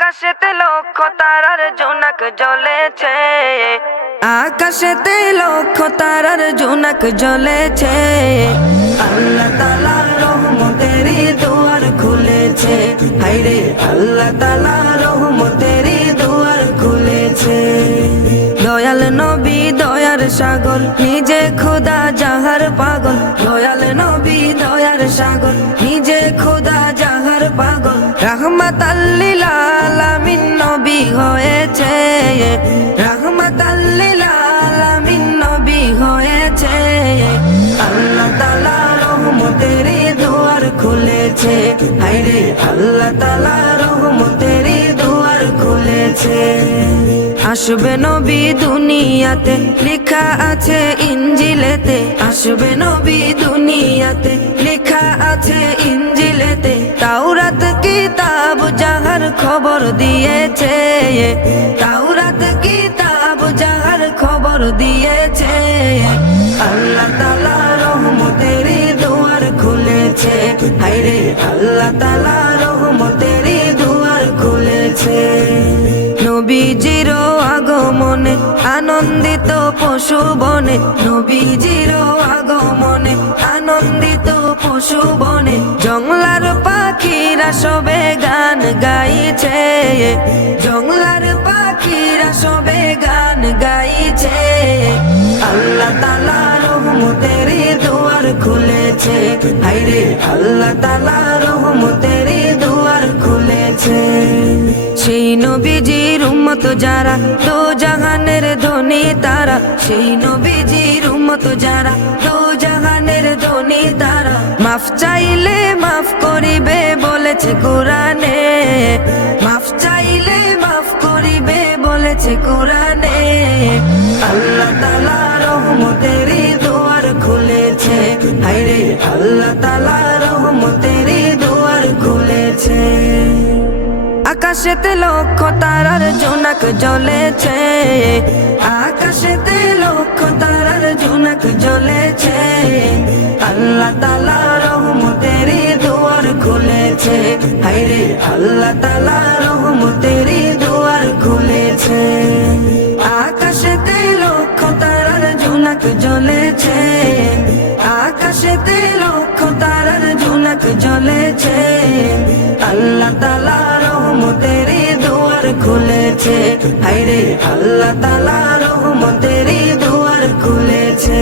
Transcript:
আকাশেতে লক্ষ তারার জোনাক জ্বলেছে, আকাশেতে লক্ষ তারার জোনাক জ্বলেছে। আল্লাহ তাআলা রহমতেরই দুয়ার খুলেছে, হায়রে আল্লাহ তাআলা রহমতেরই দুয়ার খুলেছে। দয়াল নবী দয়ার সাগর, নিজে খোদা যাহার পাগল। দয়াল নবী দয়ার সাগর, নিজে খোদা যাহার পাগল। রাহমাতাল লিল আলামিন নবী হয়েছে, রাহমাতাল লিল আলামিন নবী হয়েছে। আল্লাহ তাআলা রহমতেরই দুয়ার খুলেছে, হায়রে আল্লাহ তাআলা রহমতেরই দুয়ার খুলেছে। আসবে নবী দুনিয়াতে, লেখা আছে ইনজিলেতে। আসবে নবী দুনিয়াতে, লেখা আছে ইনজিলেতে। তাওরাত কিতাব যাহার খবর দিয়েছে, তাওরাত কিতাব যাহার খবর দিয়েছে। আল্লাহ তাআলা রহমতেরই দুয়ার খুলেছে, হায়রে আল্লাহ তাআলা রহমতেরই দুয়ার খুলেছে। নবীজির আগমনে আনন্দিত পশু বনে, নবীজির আগমনে আনন্দিত পশু বনে। জংলার পাখিরা সবে গান গাইছে, জংলার পাখিরা সবে গান গাইছে। আল্লাহ তাআলা রহমতেরই দুয়ার খুলেছে, হায়রে আল্লাহ তাআলা রহমতেরই দুয়ার খুলেছে। সেই নবীজির উম্মত যারা, দো জাহানের ধনী তারা। সেই নবীজির উম্মত যারা, দো জাহানের ধনী তারা। মাফ চাইলে মাফ করিবে বলেছে কোরআনে, মাফ চাইলে মাফ করিবে বলেছে কোরআনে। আল্লাহ তাআলা রহমতেরই দুয়ার খুলেছে, হায়রে আল্লাহ তাআলা রহমতেরই দুয়ার খুলেছে। আকাশেতে লক্ষ তারার জোনাক জ্বলেছে, আকাশেতে লক্ষ তারার জোনাক জ্বলেছে। আল্লাহ তাআলা রহমতেরই দুয়ার খুলেছে, হায়রে আল্লাহ তাআলা রহমতেরই দুয়ার খুলেছে। আকাশেতে লক্ষ তারার জোনাক জ্বলেছে, আকাশেতে লক্ষ তারার জোনাক জ্বলেছে। আল্লাহ তাআলা রহমতেরই দুয়ার খুলেছে, হায়রে আল্লাহ তাআলা রহমতেরই দুয়ার খুলেছে।